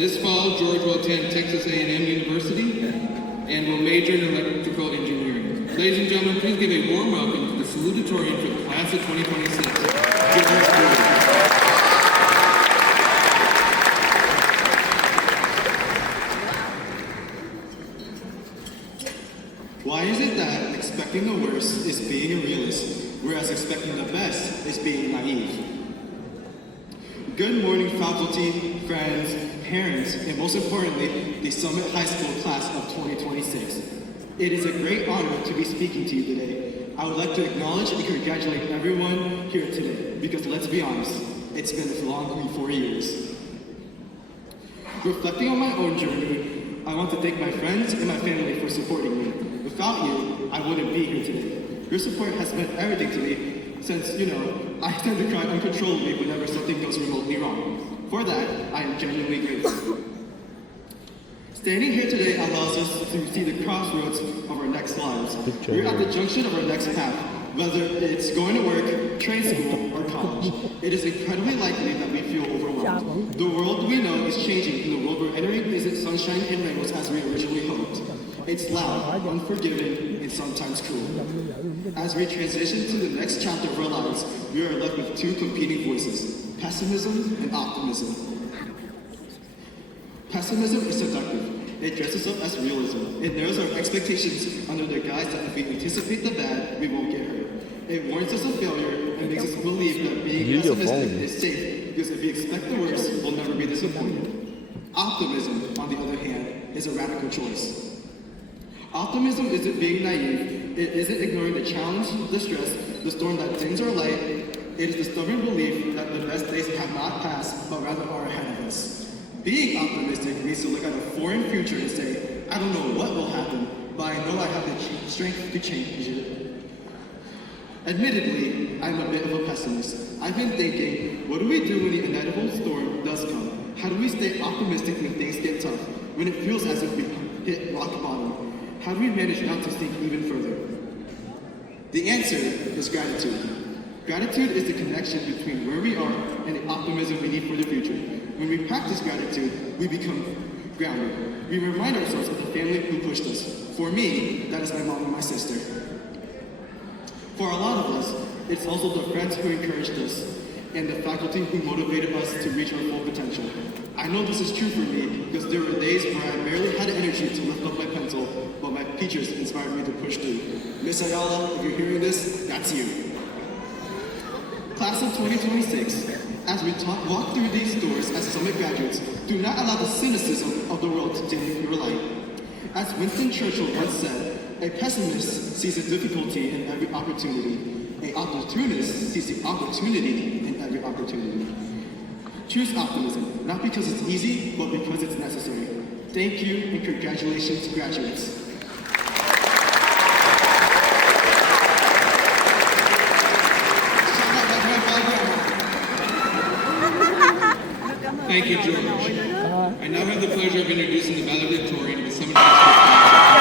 This fall, George will attend Texas A&M University and will major in electrical engineering. Ladies and gentlemen, please give a warm welcome to the salutatorian for the class of 2026, George Stewart. Why is it that expecting the worst is being a realist, whereas expecting the best is being naive? Good morning, faculty, friends, parents, and most importantly, the Summit High School class of 2026. It is a great honor to be speaking to you today. I would like to acknowledge and congratulate everyone here today, because let's be honest, it's been a long 4 years. Reflecting on my own journey, I want to thank my friends and my family for supporting me. Without you, I wouldn't be here today. Your support has meant everything to me since, I tend to cry uncontrollably whenever something goes remotely wrong. For that, I am genuinely grateful. Standing here today allows us to see the crossroads of our next lives. We're at the junction of our next path, whether it's going to work, trade school, or college. It is incredibly likely that we feel overwhelmed. The world we know is changing, and the world we're entering isn't sunshine and rainbows as we originally hoped. It's loud, unforgiving, and sometimes cruel. As we transition to the next chapter of our lives, we are left with two competing voices, pessimism and optimism. Pessimism is seductive. It dresses up as realism. It narrows our expectations under the guise that if we anticipate the bad, we won't get hurt. It warns us of failure and makes us believe that being pessimistic is safe, because if we expect the worst, we'll never be disappointed. Optimism, on the other hand, is a radical choice. Optimism isn't being naive. It isn't ignoring the challenge, the stress, the storm that things are light. It is the stubborn belief that the best days have not passed, but rather are ahead of us. Being optimistic means to look at a foreign future and say, I don't know what will happen, but I know I have the strength to change it. Admittedly, I'm a bit of a pessimist. I've been thinking, what do we do when the inevitable storm does come? How do we stay optimistic when things get tough, when it feels as if we hit rock bottom? How do we manage not to sink even further? The answer is gratitude. Gratitude is the connection between where we are and the optimism we need for the future. When we practice gratitude, we become grounded. We remind ourselves of the family who pushed us. For me, that is my mom and my sister. For a lot of us, it's also the friends who encouraged us and the faculty who motivated us to reach our full potential. I know this is true for me because there were days where I barely had energy to lift up my pencil, but my teachers inspired me to push through. Miss Ayala, if you're hearing this, that's you. Class of 2026, as we walk through these doors as Summit graduates, do not allow the cynicism of the world to dim your light. As Winston Churchill once said, a pessimist sees a difficulty in every opportunity. An opportunist sees the opportunity in every opportunity. Choose optimism, not because it's easy, but because it's necessary. Thank you and congratulations, graduates. Thank you, George. I now have the pleasure of introducing the valedictorian of the Summit High School class.